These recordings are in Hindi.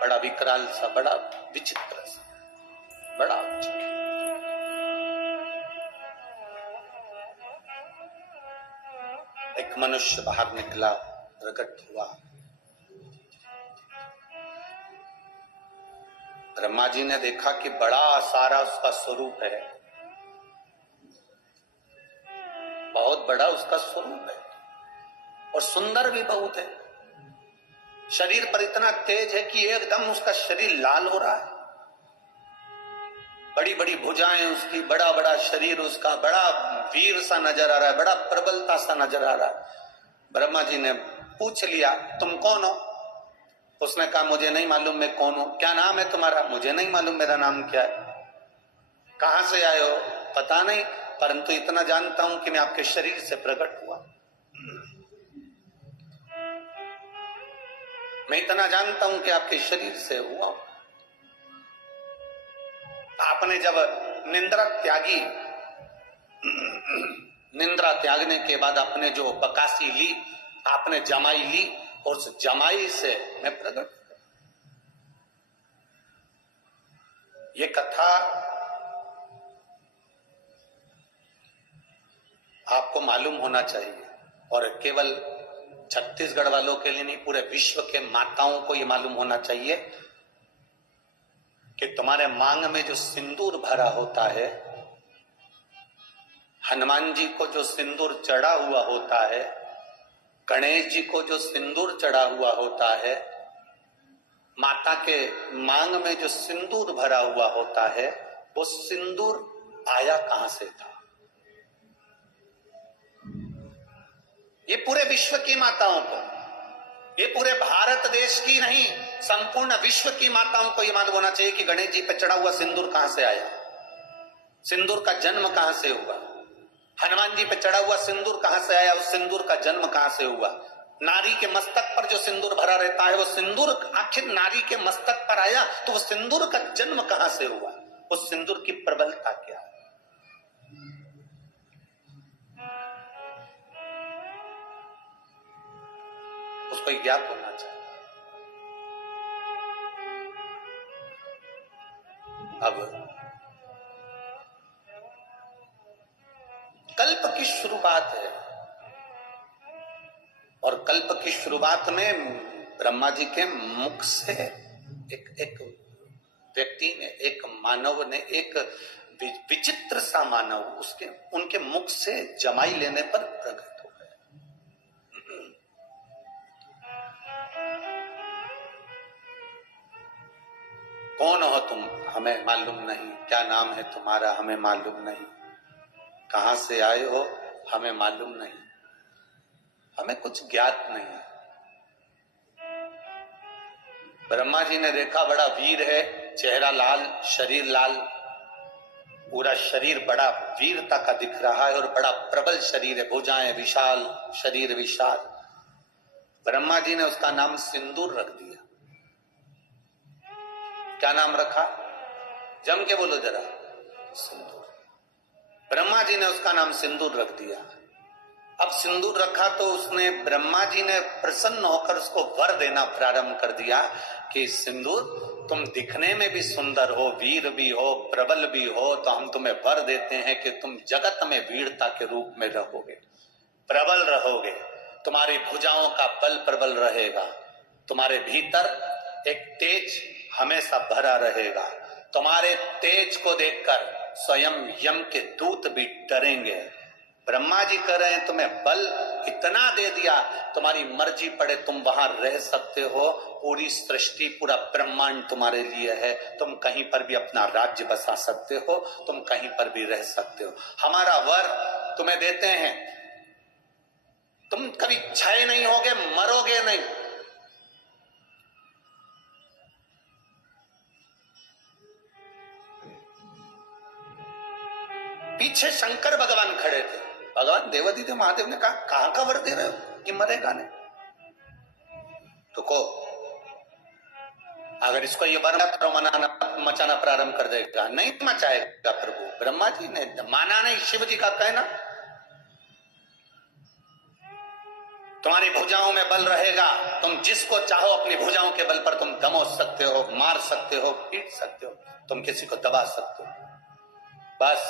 बड़ा विकराल सा, बड़ा विचित्र सा, बड़ा विचित्र। एक मनुष्य बाहर निकला, प्रकट हुआ। ब्रह्मा जी ने देखा कि बड़ा सारा उसका स्वरूप है, बहुत बड़ा उसका स्वरूप है और सुंदर भी बहुत है। शरीर पर इतना तेज है कि एकदम उसका शरीर लाल हो रहा है। बड़ी बड़ी भुजाएं उसकी, बड़ा बड़ा शरीर उसका, बड़ा वीर सा नजर आ रहा है, बड़ा प्रबलता सा नजर आ रहा है। ब्रह्मा जी ने पूछ लिया, तुम कौन हो? उसने कहा, मुझे नहीं मालूम मैं कौन हूं। क्या नाम है तुम्हारा? मुझे नहीं मालूम मेरा नाम क्या है। कहां से आए हो? पता नहीं, परंतु इतना जानता हूं कि मैं आपके शरीर से प्रकट हुआ। मैं इतना जानता हूं कि आपके शरीर से हुआ। आपने जब निंद्रा त्यागी, निंद्रा त्यागने के बाद आपने जो बकासी ली, आपने जमाई ली और उस जमाई से मैं प्रकट। ये कथा आपको मालूम होना चाहिए और केवल छत्तीसगढ़ वालों के लिए नहीं, पूरे विश्व के माताओं को ये मालूम होना चाहिए कि तुम्हारे मांग में जो सिंदूर भरा होता है, हनुमान जी को जो सिंदूर चढ़ा हुआ होता है, गणेश जी को जो सिंदूर चढ़ा हुआ होता है, माता के मांग में जो सिंदूर भरा हुआ होता है, वो सिंदूर आया कहां से था? ये पूरे विश्व की माताओं को, ये पूरे भारत देश की नहीं, संपूर्ण विश्व की माताओं को ये मालूम होना चाहिए कि गणेश जी पे चढ़ा हुआ सिंदूर कहां से आया, सिंदूर का जन्म कहां से हुआ, हनुमान जी पे चढ़ा हुआ सिंदूर कहां से आया, उस सिंदूर का जन्म कहां से हुआ। नारी के मस्तक पर जो सिंदूर भरा रहता है, वो सिंदूर आखिर नारी के मस्तक पर आया तो वो सिंदूर का जन्म कहां से हुआ, उस सिंदूर की प्रबलता क्या है? उसको ज्ञात होना चाहिए। अब कल्प की शुरुआत है और कल्प की शुरुआत में ब्रह्मा जी के मुख से एक व्यक्ति ने, एक मानव ने, एक विचित्र सा मानव उसके उनके मुख से जमाई लेने पर प्रकट हो गया। कौन हो तुम? हमें मालूम नहीं। क्या नाम है तुम्हारा? हमें मालूम नहीं। कहां से आए हो? हमें मालूम नहीं। हमें कुछ ज्ञात नहीं। ब्रह्मा जी ने देखा बड़ा वीर है, चेहरा लाल, शरीर लाल, पूरा शरीर बड़ा वीरता का दिख रहा है और बड़ा प्रबल शरीर है, भुजाएं विशाल, शरीर विशाल। ब्रह्मा जी ने उसका नाम सिंदूर रख दिया। क्या नाम रखा? जम के बोलो जरा। सिंदूर। ब्रह्मा जी ने उसका नाम सिंदूर रख दिया। अब सिंदूर रखा तो उसने, ब्रह्मा जी ने प्रसन्न होकर उसको वर देना प्रारंभ कर दिया कि सिंदूर, तुम दिखने में भी सुंदर हो, वीर भी हो, प्रबल भी हो, तो हम तुम्हें वर देते हैं कि तुम जगत में वीरता के रूप में रहोगे, प्रबल रहोगे, तुम्हारी भुजाओं का बल प्रबल रहेगा, तुम्हारे भीतर एक तेज हमेशा भरा रहेगा, तुम्हारे तेज को देखकर स्वयं यम के दूत भी डरेंगे। ब्रह्मा जी कह रहे हैं तुम्हें बल इतना दे दिया, तुम्हारी मर्जी पड़े तुम वहां रह सकते हो, पूरी सृष्टि, पूरा ब्रह्मांड तुम्हारे लिए है, तुम कहीं पर भी अपना राज्य बसा सकते हो, तुम कहीं पर भी रह सकते हो। हमारा वर तुम्हें देते हैं, तुम कभी क्षय नहीं होगे, मरोगे नहीं। पीछे शंकर भगवान खड़े थे। भगवान देवादिदेव महादेव ने कहा, कहां का वर दे रहे हो कि मरेगा नहीं? तो को अगर इसको ये वर मचाना प्रारंभ कर देगा, नहीं मचाएगा प्रभु। ब्रह्मा जी ने माना नहीं, शिव जी का कहना, तुम्हारी भुजाओं में बल रहेगा, तुम जिसको चाहो अपनी भुजाओं के बल पर तुम धमोच सकते हो, मार सकते हो, पीट सकते हो, तुम किसी को दबा सकते हो। बस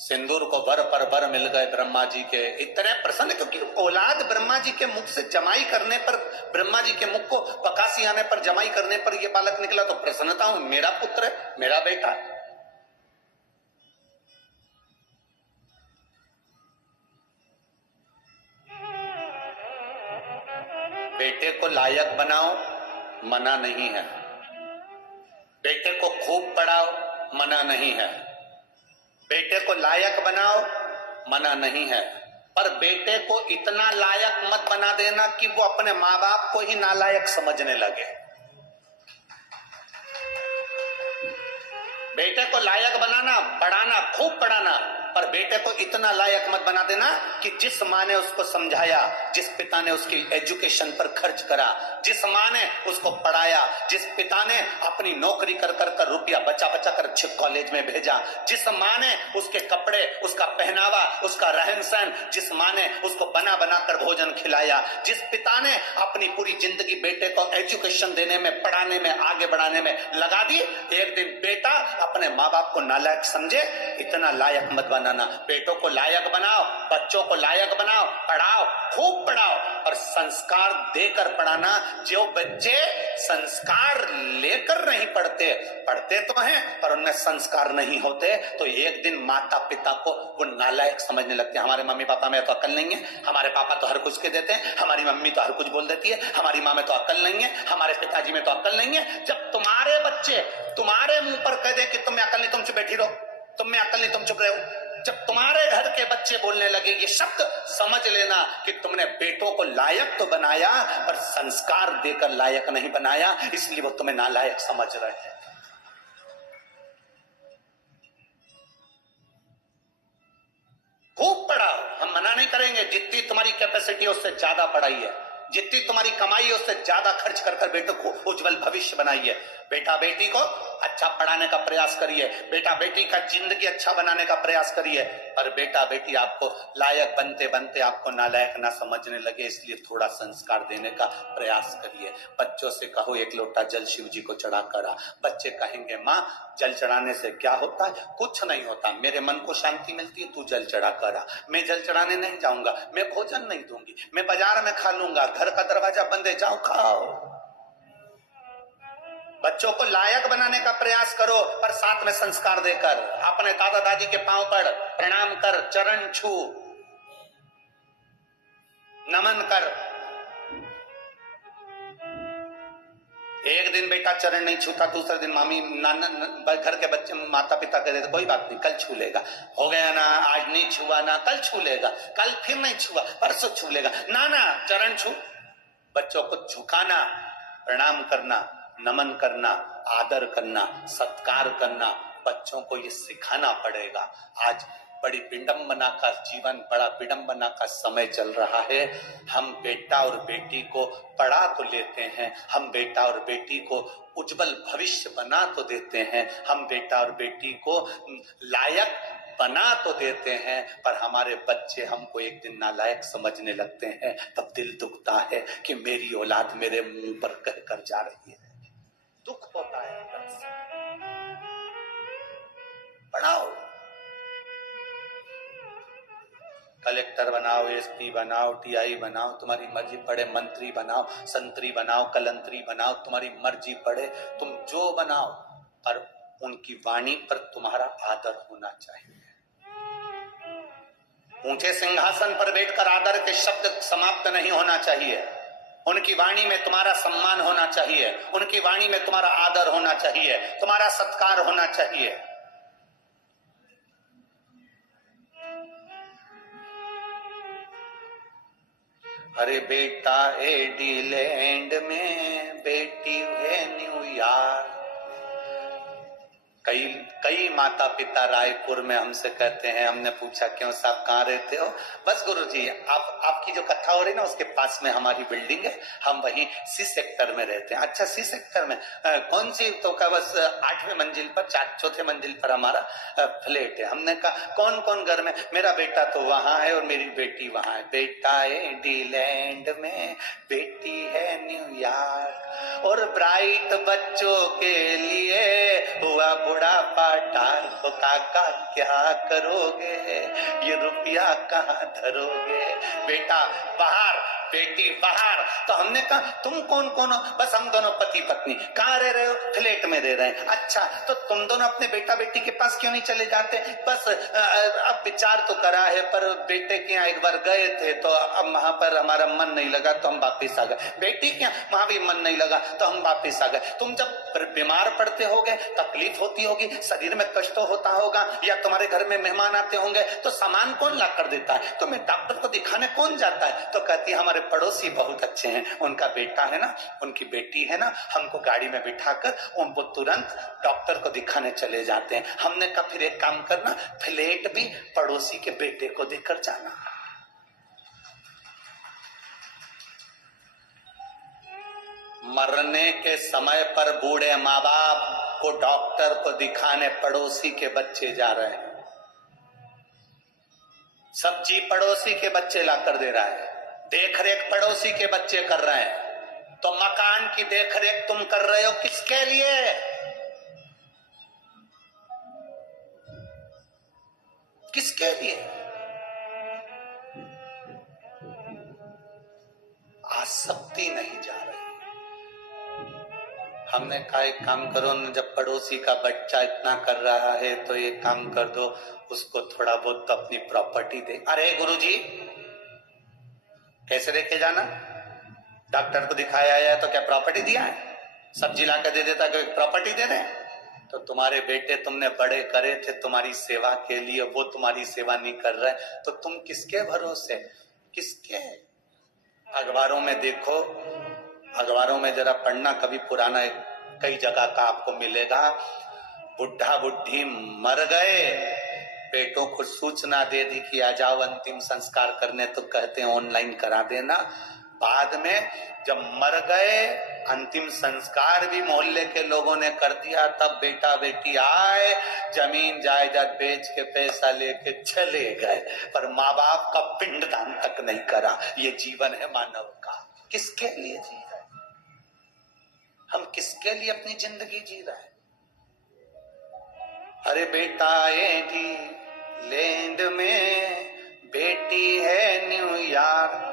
सिंदूर को वर पर वर मिल गए ब्रह्मा जी के, इतने प्रसन्न, क्योंकि औलाद ब्रह्मा जी के मुख से जमाई करने पर, ब्रह्मा जी के मुख को पकासी आने पर, जमाई करने पर यह बालक निकला, तो प्रसन्नता हूं, मेरा पुत्र है, मेरा बेटा है। बेटे को लायक बनाओ, मना नहीं है। बेटे को खूब पढ़ाओ, मना नहीं है। बेटे को लायक बनाओ, मना नहीं है। पर बेटे को इतना लायक मत बना देना कि वो अपने माँ बाप को ही नालायक समझने लगे। बेटे को लायक बनाना, पढ़ाना, खूब पढ़ाना, पर बेटे को इतना लायक मत बना देना कि जिस माँ ने उसको समझाया, जिस पिता ने उसकी एजुकेशन पर खर्च करा, जिस माँ ने उसको पढ़ाया, जिस पिता ने अपनी नौकरी कर कर कर रुपया बचा बचा कर अच्छे कॉलेज में भेजा, जिस माँ ने उसके कपड़े, उसका पहनावा, उसका रहन सहन, जिस माँ ने उसको बना बना कर भोजन खिलाया, जिस पिता ने अपनी पूरी जिंदगी बेटे को एजुकेशन देने में, पढ़ाने में, आगे बढ़ाने में लगा दी, एक दिन बेटा अपने माँ बाप को नालायक समझे, इतना लायक मत बनाना। बेटों को लायक बनाओ, बच्चों को लायक बनाओ, पढ़ाओ, खूब पढ़ाओ, और संस्कार देकर पढ़ाना। जो बच्चे संस्कार लेकर नहीं पढ़ते, पढ़ते तो हैं पर उनमें संस्कार नहीं होते, तो एक दिन माता पिता को वो नालायक समझने लगते हैं। हमारे मम्मी पापा में तो अकल नहीं है, हमारे पापा तो हर कुछ के देते हैं, हमारी मम्मी तो हर कुछ बोल देती है, हमारी माँ में तो अकल नहीं है, हमारे पिताजी में तो अकल नहीं है। जब तुम्हारे बच्चे तुम्हारे मुंह पर कह दे कि तुम्हें अकल नहीं, तुम चुप बैठी रहो, तुम्हें अकल नहीं, तुम चुप रहो, जब तुम्हारे घर के बच्चे बोलने लगे ये शब्द, समझ लेना कि तुमने बेटों को लायक तो बनाया पर संस्कार देकर लायक नहीं बनाया, इसलिए वो तुम्हें नालायक समझ रहे हैं। खूब पढ़ाओ, हम मना नहीं करेंगे, जितनी तुम्हारी कैपेसिटी है उससे ज्यादा पढ़ाई है, जितनी तुम्हारी कमाई है उससे ज्यादा खर्च कर कर बेटों को उज्जवल भविष्य बनाइए। बेटा बेटी को अच्छा पढ़ाने का प्रयास करिए, बेटा बेटी का जिंदगी अच्छा बनाने का प्रयास करिए, पर बेटा बेटी आपको लायक बनते बनते आपको नालायक ना समझने लगे, इसलिए थोड़ा संस्कार देने का प्रयास करिए। बच्चों से कहो एक लोटा जल शिव जी को चढ़ा करा, बच्चे कहेंगे माँ जल चढ़ाने से क्या होता है? कुछ नहीं होता, मेरे मन को शांति मिलती है, तू जल चढ़ा करा। मैं जल चढ़ाने नहीं जाऊंगा, मैं भोजन नहीं दूंगी, मैं बाजार में खा लूंगा, घर का दरवाजा बंद है, जाओ खाओ। बच्चों को लायक बनाने का प्रयास करो, पर साथ में संस्कार देकर। अपने दादा दादी के पांव पड़, प्रणाम कर, चरण छू, नमन कर। एक दिन बेटा चरण नहीं छूता, दूसरे दिन मामी नाना घर के बच्चे माता पिता कह देते कोई बात नहीं कल छू लेगा, हो गया ना, आज नहीं छुआ ना, कल छू लेगा, कल फिर नहीं छुआ, परसों छू लेगा, ना ना चरण छू। बच्चों को झुकाना, प्रणाम करना, नमन करना, आदर करना, सत्कार करना, बच्चों को ये सिखाना पड़ेगा। आज बड़ी विडंबना का जीवन, बड़ा विडंबना का समय चल रहा है। हम बेटा और बेटी को पढ़ा तो लेते हैं, हम बेटा और बेटी को उज्जवल भविष्य बना तो देते हैं, हम बेटा और बेटी को लायक बना तो देते हैं, पर हमारे बच्चे हमको एक दिन नालायक समझने लगते हैं, तब दिल दुखता है कि मेरी औलाद मेरे मुंह पर कह कर जा रही है, दुख होता है। पढ़ाओ, कलेक्टर बनाओ, एसपी बनाओ, टीआई बनाओ, तुम्हारी मर्जी, पढ़े मंत्री बनाओ, संतरी बनाओ, कलंतरी बनाओ, तुम्हारी मर्जी, पढ़े तुम जो बनाओ, पर उनकी वाणी पर तुम्हारा आदर होना चाहिए। ऊंचे सिंहासन पर बैठकर आदर के शब्द समाप्त नहीं होना चाहिए, उनकी वाणी में तुम्हारा सम्मान होना चाहिए, उनकी वाणी में तुम्हारा आदर होना चाहिए, तुम्हारा सत्कार होना चाहिए। अरे बेटा एडीलैंड में, बेटी है न्यूयॉर्क, कई कई माता पिता रायपुर में हमसे कहते हैं, हमने पूछा क्यों साहब कहाँ रहते हो? बस गुरुजी आपकी जो कथा हो रही ना उसके पास में हमारी बिल्डिंग है, हम वहीं सी सेक्टर में रहते हैं। अच्छा सी सेक्टर में कौन सी? तो का बस 8वें मंजिल पर, चौथे मंजिल पर हमारा फ्लैट है। हमने कहा कौन कौन घर में? मेरा बेटा तो वहां है और मेरी बेटी वहां है। बेटा है डीलैंड में, बेटी है न्यूयॉर्क। और ब्राइट बच्चों के लिए हुआ बुढ़ापा टार। तो काका क्या करोगे, ये रुपया कहाँ धरोगे? बेटा बाहर, बेटी बाहर। तो हमने कहा तुम कौन कौन हो? बस हम दोनों पति पत्नी। कहाँ रह रहे हो? फ्लैट में रह रहे हैं। अच्छा तो तुम दोनों अपने बेटा बेटी के पास क्यों नहीं चले जाते? बस अब विचार तो करा है, पर बेटे के यहाँ एक बार गए थे तो अब वहां पर हमारा मन नहीं लगा तो हम वापिस आ गए। बेटी के यहाँ वहां भी मन नहीं लगा तो हम वापिस आ गए। तुम जब बीमार पड़ते होगे, तकलीफ होती होगी, शरीर में कष्ट होता होगा, या तुम्हारे घर में मेहमान आते होंगे, तो सामान कौन ला कर देता है? तुम्हें डॉक्टर को दिखाने कौन जाता है? तो कहती है हमारे पड़ोसी बहुत अच्छे हैं, उनका बेटा है ना, उनकी बेटी है ना, हमको गाड़ी में बिठाकर उनको तुरंत डॉक्टर को दिखाने चले जाते हैं। हमने कहा फिर एक काम करना, फ्लैट भी पड़ोसी के बेटे को देकर जाना। मरने के समय पर बूढ़े माँ बाप को डॉक्टर को दिखाने पड़ोसी के बच्चे जा रहे हैं। सब्जी पड़ोसी के बच्चे लाकर दे रहा है, देख रेख पड़ोसी के बच्चे कर रहे हैं। तो मकान की देख रेख तुम कर रहे हो किसके लिए? किसके लिए? आसक्ति नहीं जा रही। हमने कहा एक काम करो न, जब पड़ोसी का बच्चा इतना कर रहा है तो एक काम कर दो, उसको थोड़ा बहुत तो अपनी प्रॉपर्टी दे। अरे गुरुजी कैसे लेके जाना? डॉक्टर को दिखाया है तो क्या प्रॉपर्टी दिया है? सब्जी ला कर दे देता कि प्रॉपर्टी दे रहे? तो तुम्हारे बेटे तुमने बड़े करे थे तुम्हारी सेवा के लिए, वो तुम्हारी सेवा नहीं कर रहे, तो तुम किसके भरोसे? किसके? अखबारों में देखो, अखबारों में जरा पढ़ना, कभी पुराना कई जगह का आपको मिलेगा। बुढ़ा बुढ़ी मर गए, बेटों को सूचना दे दी कि आ जाओ अंतिम संस्कार करने, तो कहते हैं ऑनलाइन करा देना। बाद में जब मर गए, अंतिम संस्कार भी मोहल्ले के लोगों ने कर दिया, तब बेटा बेटी आए, जमीन जायदाद बेच के पैसा लेके चले गए, पर माँ बाप का पिंडदान तक नहीं करा। ये जीवन है मानव का। किसके लिए जी रहे? हम किसके लिए अपनी जिंदगी जी रहे हैं? अरे बेटा एडी लैंड में, बेटी है न्यूयॉर्क।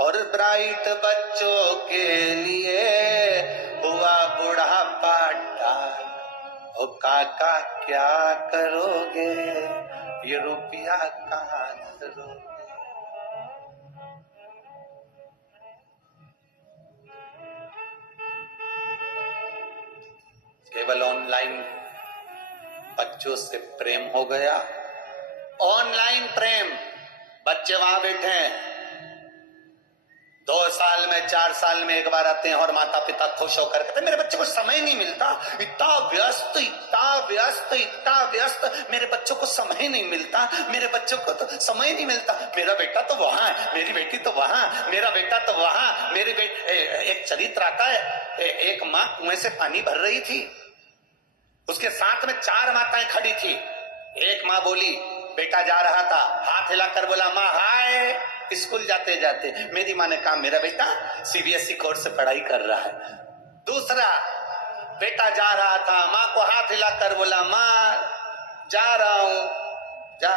और ब्राइट बच्चों के लिए हुआ बुढ़ापा टाल। ओ काका क्या करोगे, ये रुपया कहाँ धरोगे? केवल ऑनलाइन बच्चों से प्रेम हो गया। ऑनलाइन प्रेम, बच्चे वहां बैठे हैं, 2 साल में 4 साल में एक बार आते हैं और माता पिता खुश होकर कहते मेरे बच्चे को समय नहीं मिलता, इतना व्यस्त इतना व्यस्त इतना व्यस्त, मेरे बच्चों को समय नहीं मिलता, मेरे बच्चों को तो समय नहीं मिलता। मेरा बेटा तो वहां है, मेरी बेटी तो वहां, मेरा बेटा तो वहां, मेरी बेटी। एक चरित्र आता है, एक माँ कुएं से पानी भर रही थी, उसके साथ में 4 माताएं खड़ी थी। एक माँ बोली, बेटा जा रहा था, हाथ हिलाकर बोला माँ हाय, स्कूल जाते जाते। मेरी माँ ने कहा मेरा बेटा सीबीएसई कोर्स से पढ़ाई कर रहा है। दूसरा बेटा जा रहा था, माँ को हाथ हिलाकर बोला माँ जा रहा हूं, जा।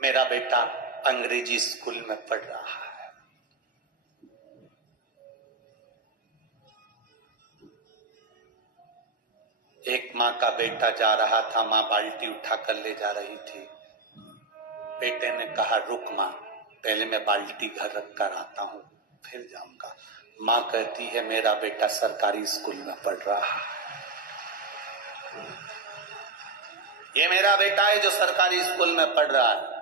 मेरा बेटा अंग्रेजी स्कूल में पढ़ रहा है। एक माँ का बेटा जा रहा था, माँ बाल्टी उठाकर ले जा रही थी। बेटे ने कहा रुक माँ, पहले मैं बाल्टी घर रख कर आता हूं, फिर जाऊंगा। माँ कहती है मेरा बेटा सरकारी स्कूल में पढ़ रहा है। ये मेरा बेटा है जो सरकारी स्कूल में पढ़ रहा है।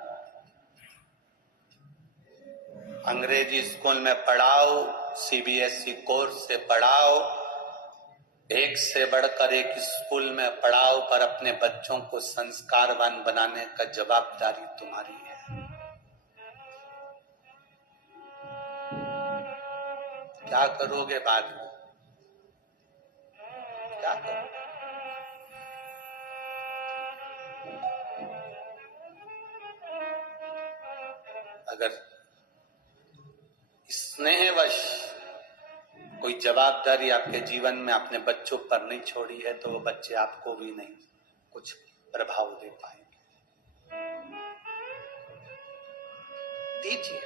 अंग्रेजी स्कूल में पढ़ाओ, सीबीएसई कोर्स से पढ़ाओ, एक से बढ़कर एक स्कूल में पढ़ाओ, पर अपने बच्चों को संस्कारवान बनाने का जवाबदारी तुम्हारी है। क्या करोगे बाद में? क्या करोगे? अगर स्नेहवश कोई जवाबदारी आपके जीवन में अपने बच्चों पर नहीं छोड़ी है, तो वो बच्चे आपको भी नहीं कुछ प्रभाव दे पाएंगे। दीजिए।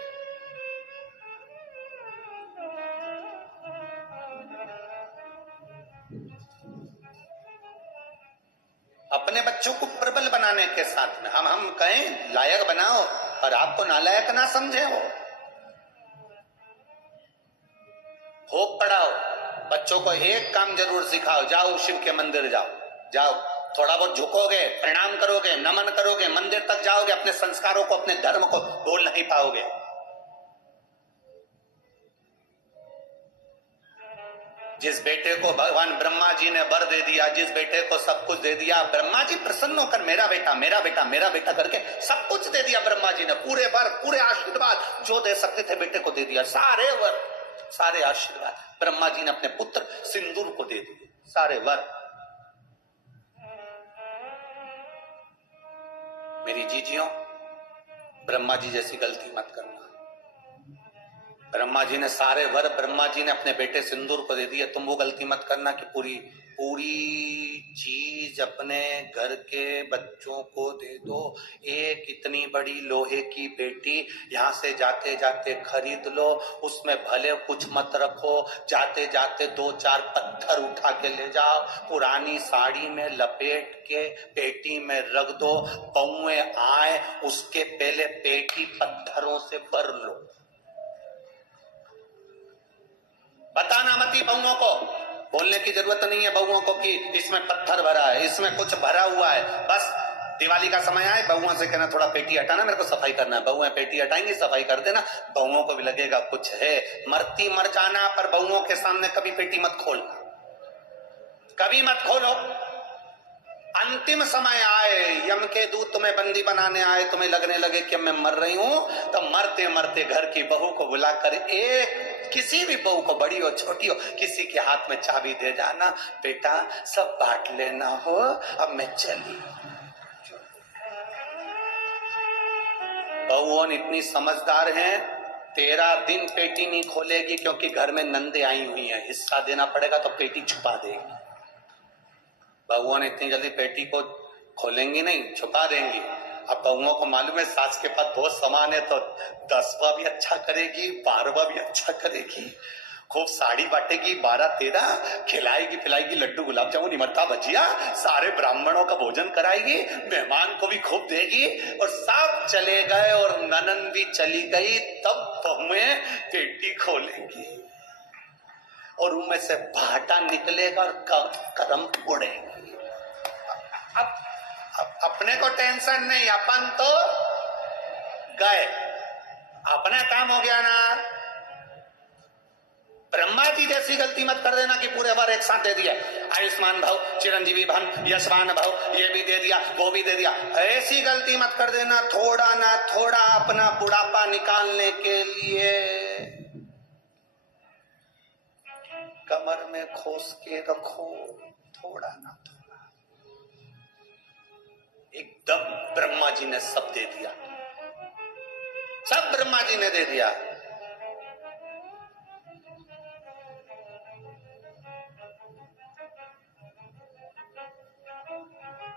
अपने बच्चों को प्रबल बनाने के साथ में हम कहें लायक बनाओ, पर आपको नालायक ना समझे। हो पढ़ाओ, बच्चों को एक काम जरूर सिखाओ, जाओ शिव के मंदिर जाओ, थोड़ा बहुत झुकोगे, प्रणाम करोगे, नमन करोगे, मंदिर तक जाओगे, अपने संस्कारों को, अपने धर्म को भूल नहीं पाओगे। जिस बेटे को भगवान ब्रह्मा जी ने वर दे दिया, जिस बेटे को सब कुछ दे दिया, ब्रह्मा जी प्रसन्न होकर मेरा बेटा मेरा बेटा मेरा बेटा करके सब कुछ दे दिया। ब्रह्मा जी ने पूरे वर, पूरे आशीर्वाद जो दे सकते थे बेटे को दे दिया। सारे वर, सारे आशीर्वाद ब्रह्मा जी ने अपने पुत्र सिंदूर को दे दिए, सारे वर। मेरी जीजियों, ब्रह्मा जी जैसी गलती मत करना। ब्रह्मा जी ने सारे वर ब्रह्मा जी ने अपने बेटे सिंदूर को दे दिए। तुम वो गलती मत करना कि पूरी चीज अपने घर के बच्चों को दे दो। एक इतनी बड़ी लोहे की पेटी यहां से जाते जाते खरीद लो, उसमें भले कुछ मत रखो, जाते जाते 2-4 पत्थर उठा के ले जाओ, पुरानी साड़ी में लपेट के पेटी में रख दो, पौए आए उसके पहले पेटी पत्थरों से भर लो। बताना मती बहुओं को, बोलने की जरूरत नहीं है बहुओं को कि इसमें पत्थर भरा है, इसमें कुछ भरा हुआ है। बस दिवाली का समय आए, बहुओं से कहना थोड़ा पेटी हटाना, मेरे को सफाई करना है। बहुएं पेटी हटाएंगी, सफाई कर देना, बहुओं को भी लगेगा कुछ है। मरती मर जाना, पर बहुओं के सामने कभी पेटी मत खोलना, कभी मत खोलो। अंतिम समय आए, यम के दूत तुम्हें बंदी बनाने आए, तुम्हें लगने लगे कि मैं मर रही हूं, तो मरते मरते घर की बहू को बुलाकर, एक किसी भी बहू को, बड़ी हो छोटी हो, किसी के हाथ में चाबी दे जाना, बेटा सब बांट लेना हो, अब मैं चली। बहुओं इतनी समझदार हैं, 13 दिन पेटी नहीं खोलेगी, क्योंकि घर में नंदे आई हुई हैं, हिस्सा देना पड़ेगा तो पेटी छुपा देगी। बहुओं ने इतनी जल्दी पेटी को खोलेंगी नहीं, छुपा देंगी। अब बहुओं को मालूम है सास के पास बहुत सामान है, तो 10वां भी अच्छा करेगी, 12वां भी अच्छा करेगी, खूब साड़ी बांटेगी, 12-13 खिलाएगी पिलाएगी, लड्डू गुलाब जामुन इमरता भजिया, सारे ब्राह्मणों का भोजन कराएगी, मेहमान को भी खूब देगी। और सब चले गए और ननन भी चली गई, तब बहुएं पेटी खोलेंगी और उनमें से भाटा निकलेगा और करम उड़ेगी। अब अपने को टेंशन नहीं, अपन तो गए, अपना काम हो गया ना। ब्रह्मा जी जैसी गलती मत कर देना कि पूरे बार एक साथ दे दिया, आयुष्मान भव, चिरंजीवी भन, यशवान भव, ये भी दे दिया, वो भी दे दिया। ऐसी गलती मत कर देना। थोड़ा ना थोड़ा अपना बुढ़ापा निकालने के लिए कमर में खोस के रखो, थोड़ा ना थोड़ा। एकदम ब्रह्मा जी ने सब दे दिया, सब ब्रह्मा जी ने दे दिया।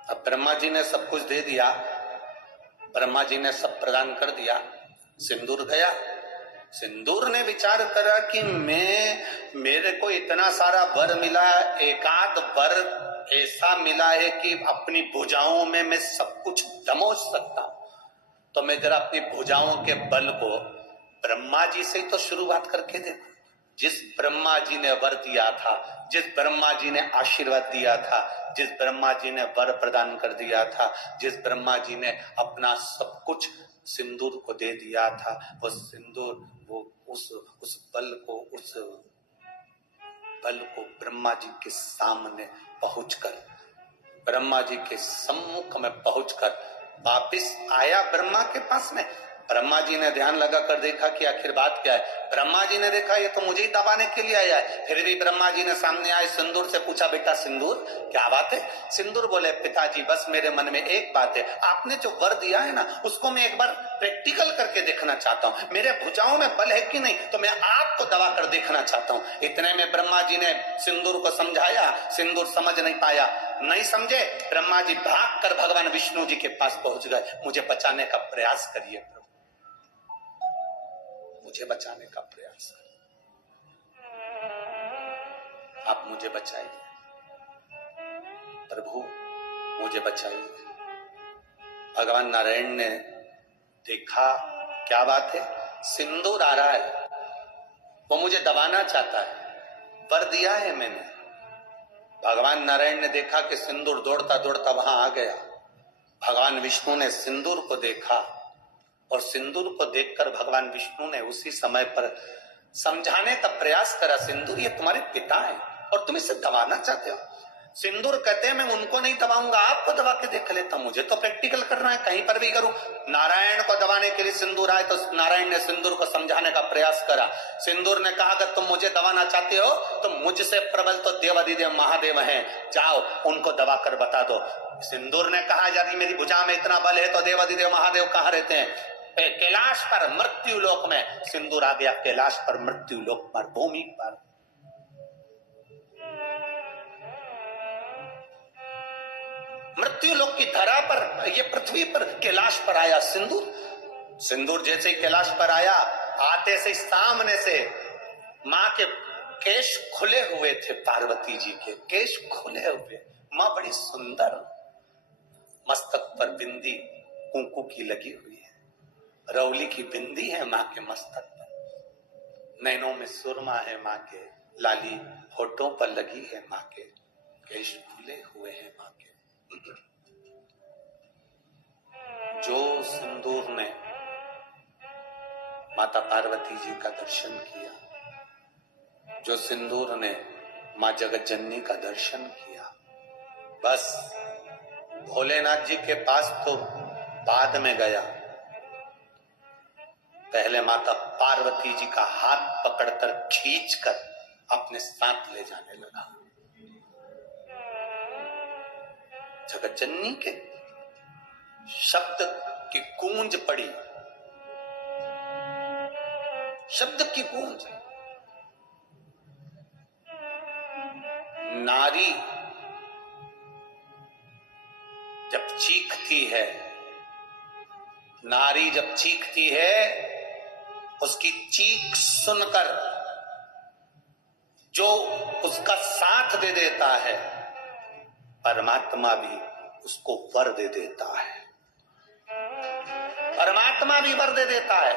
अब ब्रह्मा जी ने सब कुछ दे दिया, ब्रह्मा जी ने सब प्रदान कर दिया, सिंदूर गया। सिंदूर ने विचार करा कि मेरे को इतना सारा वर मिला, एकाध वर ऐसा मिला है कि अपनी भुजाओं में मैं सब कुछ दमोच सकता हूं, तो मैं जरा अपनी भुजाओं के बल को ब्रह्मा जी से तो शुरुआत करके देखो। जिस ब्रह्मा जी ने वर दिया था, जिस ब्रह्मा जी ने आशीर्वाद दिया था, जिस ब्रह्मा जी ने वर प्रदान कर दिया था, जिस ब्रह्मा जी ने अपना सब कुछ सिंदूर को दे दिया था, वो सिंदूर, वो उस बल को, उस बल को ब्रह्मा जी के सामने पहुंचकर, ब्रह्मा जी के सम्मुख में पहुंचकर वापिस आया ब्रह्मा के पास में। ब्रह्मा जी ने ध्यान लगाकर देखा कि आखिर बात क्या है। ब्रह्मा जी ने देखा ये तो मुझे ही दबाने के लिए आया है। फिर भी ब्रह्मा जी ने सामने आए सिंदूर से पूछा, बेटा सिंदूर क्या बात है? सिंदूर बोले, पिताजी बस मेरे मन में एक बात है, आपने जो वर दिया है ना उसको मैं एक बार प्रैक्टिकल करके देखना चाहता हूँ। मेरे भुजाओं में बल है कि नहीं, तो मैं आपको दबा कर देखना चाहता हूँ। इतने में ब्रह्मा जी ने सिंदूर को समझाया, सिंदूर समझ नहीं पाया, नहीं समझे। ब्रह्मा जी भाग कर भगवान विष्णु जी के पास पहुंच गए। मुझे बचाने का प्रयास करिए प्रभु, मुझे बचाने का प्रयास करिए, आप मुझे बचाइए प्रभु, मुझे बचाइए। भगवान नारायण ने देखा क्या बात है, सिंदूर आ रहा है, वो मुझे दबाना चाहता है, वर दिया है मैंने। भगवान नारायण ने देखा कि सिंदूर दौड़ता दौड़ता वहां आ गया। भगवान विष्णु ने सिंदूर को देखा और सिंदूर को देखकर भगवान विष्णु ने उसी समय पर समझाने का प्रयास करा, सिंदूर ये तुम्हारे पिता है और तुम इसे दबाना चाहते हो। सिंदूर कहते हैं मैं उनको नहीं दबाऊंगा, आपको दबा के देख लेता हूं, मुझे तो प्रैक्टिकल करना है, कहीं पर भी करूं। नारायण को दबाने के लिए सिंदूर आए तो नारायण ने सिंदूर को समझाने का प्रयास करा। सिंदूर ने कहा अगर तुम मुझे दबाना चाहते हो तो मुझसे प्रबल तो देवाधिदेव महादेव हैं, जाओ उनको दबा कर बता दो। सिंदूर ने कहा यदि मेरी भुजा में इतना बल है तो देवाधिदेव महादेव कहाँ रहते हैं? कैलाश पर, मृत्यु लोक में। सिंदूर आ गया कैलाश पर, मृत्यु लोक पर, भूमि पर। मृत्यु लोक की धरा पर, ये पृथ्वी पर, कैलाश पर आया सिंदूर। सिंदूर जैसे ही कैलाश पर आया, आते से सामने से मां के केश खुले हुए थे, पार्वती जी के केश खुले हुए। मां बड़ी सुंदर, मस्तक पर बिंदी कुंकू की लगी हुई है, रौली की बिंदी है मां के मस्तक पर, नैनों में सुरमा है मां के, लाली होठों पर लगी है मां के, केश खुले हुए हैं मां के। जो सिंदूर ने माता पार्वती जी का दर्शन किया, जो सिंदूर ने मां जगत जननी का दर्शन किया, बस भोलेनाथ जी के पास तो बाद में गया, पहले माता पार्वती जी का हाथ पकड़कर खींचकर अपने साथ ले जाने लगा। जगत जननी के शब्द की गूंज पड़ी, शब्द की गूंज। नारी जब चीखती है, नारी जब चीखती है, उसकी चीख सुनकर जो उसका साथ दे देता है, परमात्मा भी उसको वर दे देता है, परमात्मा भी वर दे देता है।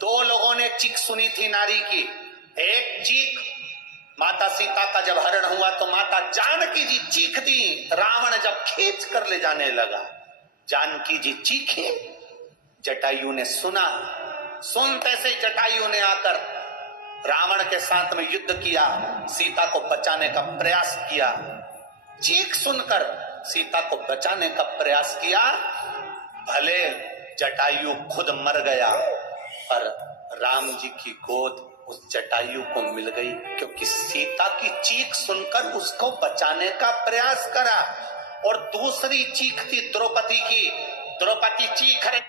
दो लोगों ने चीख सुनी थी नारी की। एक चीख माता सीता का जब हरण हुआ तो माता जानकी जी चीख दी, रावण जब खींच कर ले जाने लगा, जानकी जी चीखे, जटायु ने सुना, सुनते से जटायु ने आकर रावण के साथ में युद्ध किया, सीता को बचाने का प्रयास किया। चीख सुनकर सीता को बचाने का प्रयास किया, भले जटायु खुद मर गया पर राम जी की गोद उस जटायु को मिल गई, क्योंकि सीता की चीख सुनकर उसको बचाने का प्रयास करा। और दूसरी चीख थी द्रौपदी की, द्रौपदी चीख रही,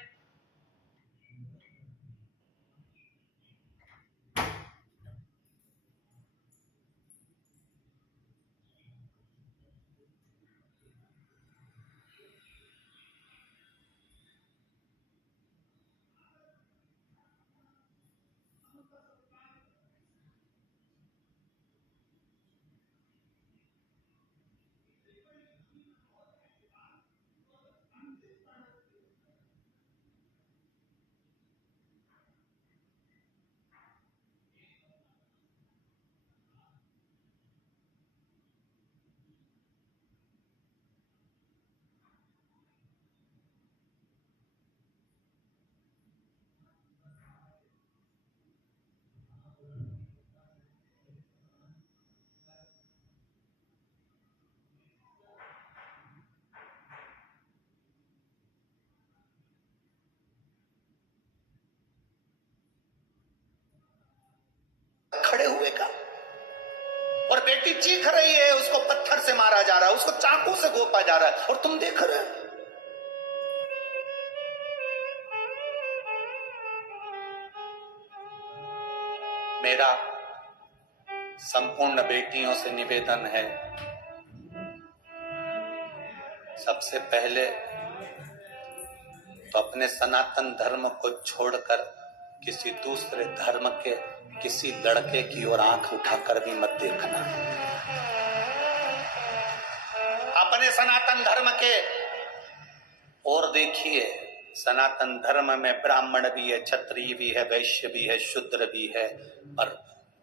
खड़े हुए का। और बेटी चीख रही है, उसको पत्थर से मारा जा रहा है, उसको चाकू से गोपा जा रहा है, और तुम देख रहे हो। मेरा संपूर्ण बेटियों से निवेदन है, सबसे पहले तो अपने सनातन धर्म को छोड़कर किसी दूसरे धर्म के किसी लड़के की ओर आंख उठाकर भी मत देखना। अपने सनातन धर्म के और देखिए, सनातन धर्म में ब्राह्मण भी है, क्षत्रिय भी है, वैश्य भी है, शूद्र भी है, और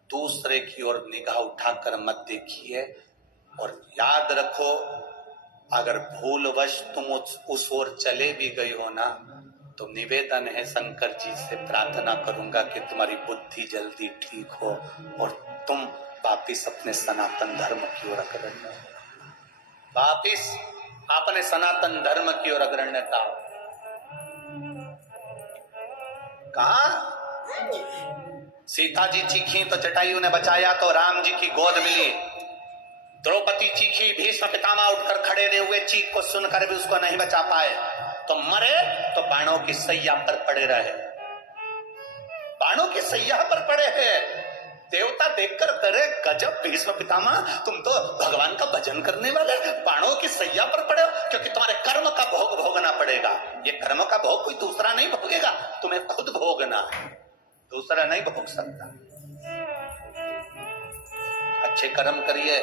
दूसरे की ओर निगाह उठाकर मत देखिए। और याद रखो, अगर भूलवश तुम उस ओर चले भी गए हो ना, तो निवेदन है, शंकर जी से प्रार्थना करूंगा कि तुम्हारी बुद्धि जल्दी ठीक हो और तुम वापिस अपने सनातन धर्म की ओर अग्रण्य हो, वापिस अपने सनातन धर्म की ओर अग्रण्यता हो। कहा सीता जी चीखी तो जटायु ने बचाया, तो राम जी की गोद मिली। द्रौपदी चीखी, भीष्म पितामह उठकर खड़े रहे हुए, चीख को सुनकर भी उसको नहीं बचा पाए, तो मरे तो बाणों की सैया पर पड़े रहे, बाणों की सैया पर पड़े हैं। देवता देखकर करे गजब भीष्म पितामह, तुम तो भगवान का भजन करने वाले बाणों की सैया पर पड़े हो, क्योंकि तुम्हारे कर्म का भोग भोगना पड़ेगा। ये कर्म का भोग कोई दूसरा नहीं भोगेगा, तुम्हें खुद भोगना है, दूसरा नहीं भोग सकता। अच्छे कर्म करिए,